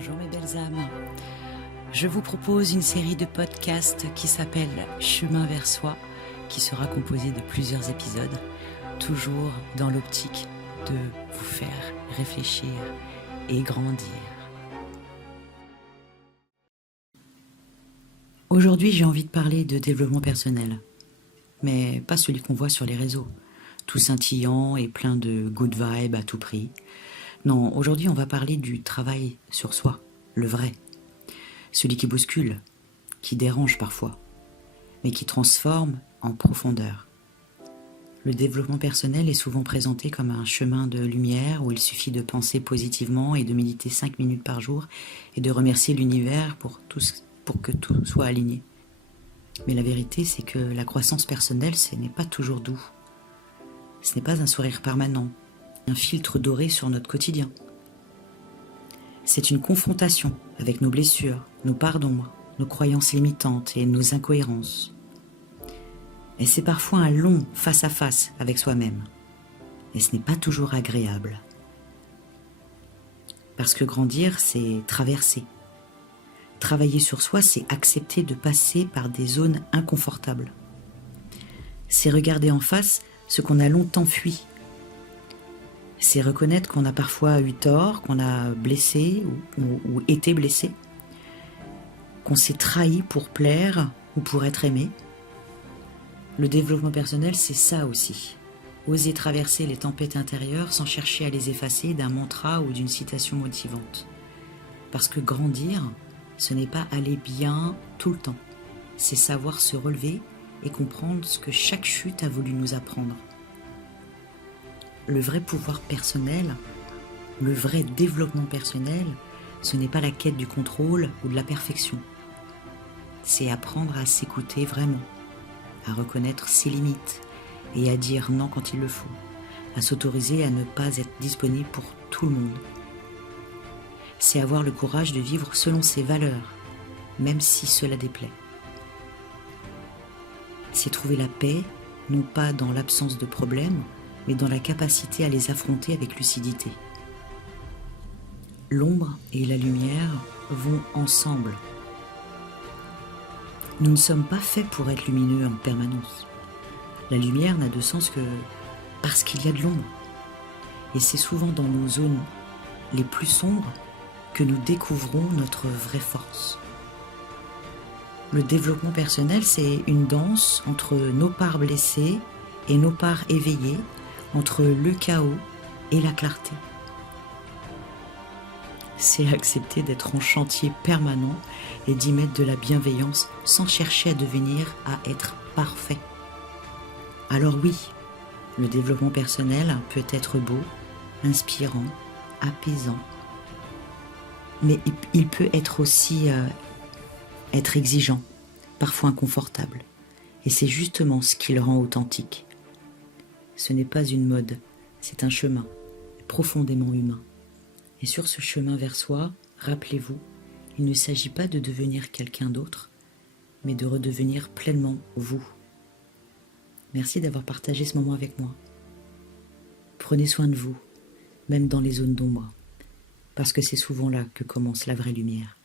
Bonjour mes belles âmes. Je vous propose une série de podcasts qui s'appelle Chemin vers soi, qui sera composée de plusieurs épisodes, toujours dans l'optique de vous faire réfléchir et grandir. Aujourd'hui, j'ai envie de parler de développement personnel, mais pas celui qu'on voit sur les réseaux, tout scintillant et plein de good vibes à tout prix. Non, aujourd'hui, on va parler du travail sur soi, le vrai. Celui qui bouscule, qui dérange parfois, mais qui transforme en profondeur. Le développement personnel est souvent présenté comme un chemin de lumière où il suffit de penser positivement et de méditer 5 minutes par jour et de remercier l'univers pour que tout soit aligné. Mais la vérité, c'est que la croissance personnelle, ce n'est pas toujours doux. Ce n'est pas un sourire permanent, un filtre doré sur notre quotidien. C'est une confrontation avec nos blessures, nos pardons, nos croyances limitantes et nos incohérences. Et c'est parfois un long face-à-face avec soi-même. Et ce n'est pas toujours agréable. Parce que grandir, c'est traverser. Travailler sur soi, c'est accepter de passer par des zones inconfortables. C'est regarder en face ce qu'on a longtemps fui. C'est reconnaître qu'on a parfois eu tort, qu'on a blessé ou été blessé, qu'on s'est trahi pour plaire ou pour être aimé. Le développement personnel, c'est ça aussi. Oser traverser les tempêtes intérieures sans chercher à les effacer d'un mantra ou d'une citation motivante. Parce que grandir, ce n'est pas aller bien tout le temps. C'est savoir se relever et comprendre ce que chaque chute a voulu nous apprendre. Le vrai pouvoir personnel, le vrai développement personnel, ce n'est pas la quête du contrôle ou de la perfection. C'est apprendre à s'écouter vraiment, à reconnaître ses limites et à dire non quand il le faut, à s'autoriser à ne pas être disponible pour tout le monde. C'est avoir le courage de vivre selon ses valeurs, même si cela déplaît. C'est trouver la paix, non pas dans l'absence de problèmes, mais dans la capacité à les affronter avec lucidité. L'ombre et la lumière vont ensemble. Nous ne sommes pas faits pour être lumineux en permanence. La lumière n'a de sens que parce qu'il y a de l'ombre. Et c'est souvent dans nos zones les plus sombres que nous découvrons notre vraie force. Le développement personnel, c'est une danse entre nos parts blessées et nos parts éveillées, entre le chaos et la clarté. C'est accepter d'être en chantier permanent et d'y mettre de la bienveillance sans chercher à devenir, à être parfait. Alors oui, le développement personnel peut être beau, inspirant, apaisant, mais il peut être aussi être exigeant, parfois inconfortable. Et c'est justement ce qui le rend authentique. Ce n'est pas une mode, c'est un chemin profondément humain. Et sur ce chemin vers soi, rappelez-vous, il ne s'agit pas de devenir quelqu'un d'autre, mais de redevenir pleinement vous. Merci d'avoir partagé ce moment avec moi. Prenez soin de vous, même dans les zones d'ombre, parce que c'est souvent là que commence la vraie lumière.